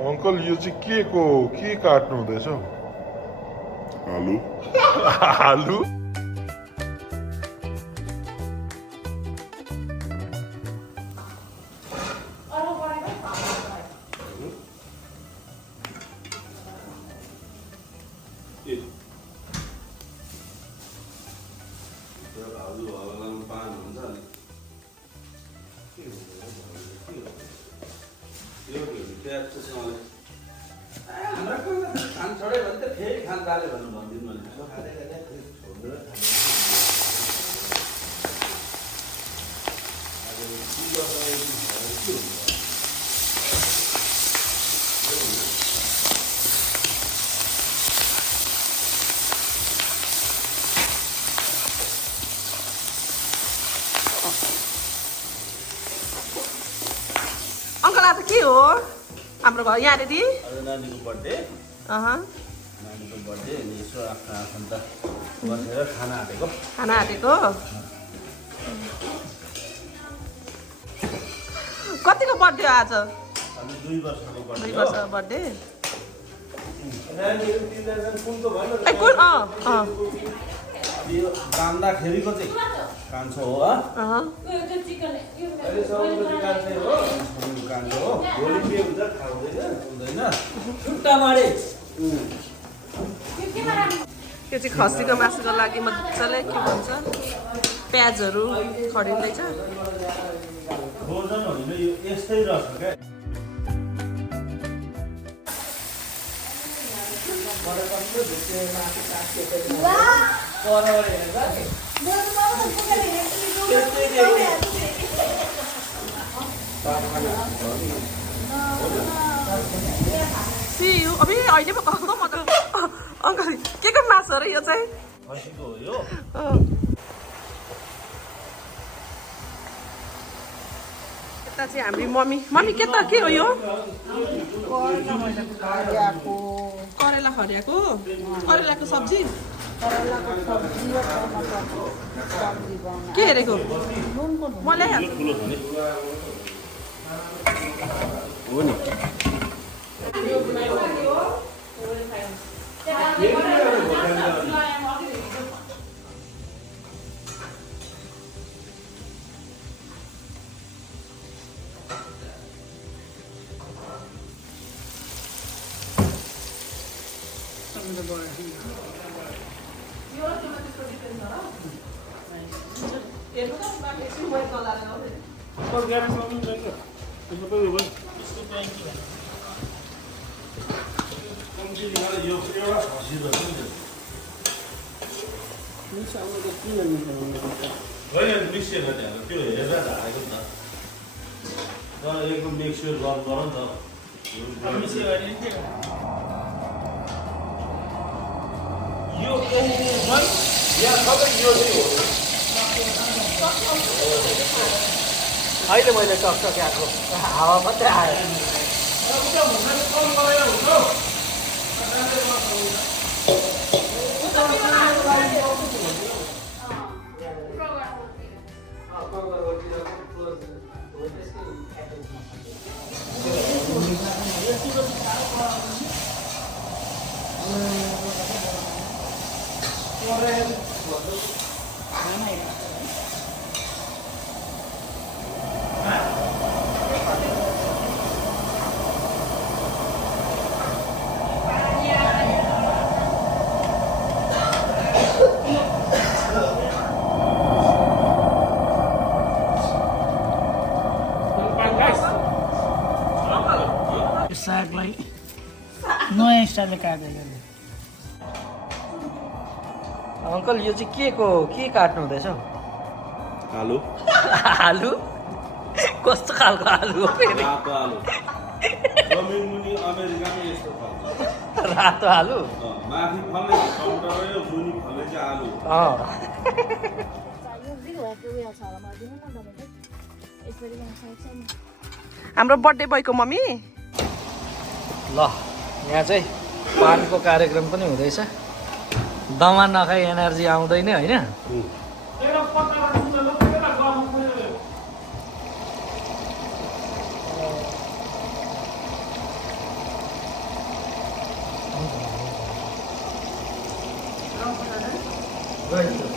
uncle यो चाहिँ के काट्नु हुँदैछ आलु आलु अंकल आज के हो हाम्रो घर यहाँनेरि नानीको बर्थडे नानीको बर्थडे अनि यसो आफ्नो आफन्त बसेर खाना आँटेको कतिको बर्थडे हो आज अनि 2 वर्षको बर्थडे 2 वर्ष बर्थडे नानीहरू तिनजना कुनको भन्नु ए कुन यो बान्दाखेरिको चाहिँ कान्छो हो अहिले सबैको कान्छै हो कान्छो हो भोलि के हुन्छ थाहा हुँदैन छुट्टा मारे यो चाहिँ खसीको मासुको लागि मजाले के भन्छ प्याजहरू खरिँदैछ भोजन होइन यो यस्तै रहेछ क्या अबे अहिले पो म त अङ्कल के को मासु हो र यो चाहिँ खसीको हो यो यता चाहिँ हाम्रो मम्मी के त के हो यो करेला खरियाको करेलाको सब्जी के हेरेको मलाई हो नि एकदम मिक्सर गर्नु नि त यो यहाँ सबै यो चाहिँ हो अहिले मैले टकटक्याएको हावा मात्रै आयो सागलाई नयाँ स्टाइलले काटेको अंकल यो चाहिँ के काट्नु हुँदैछ आलु आलु कस्तो खालको आलु हो फेरि रातो आलु जमिन मुनि अमेरिकामा यस्तो खान्छ रातो आलु माथि फल्ने काउन्टरै मुनि फल्ने चाहिँ आलु हाम्रो बर्थडे बोयको मम्मी ल यहाँ चाहिँ पानको कार्यक्रम पनि हुँदैछ दमा नखाई एनर्जी आउँदैन हैन ल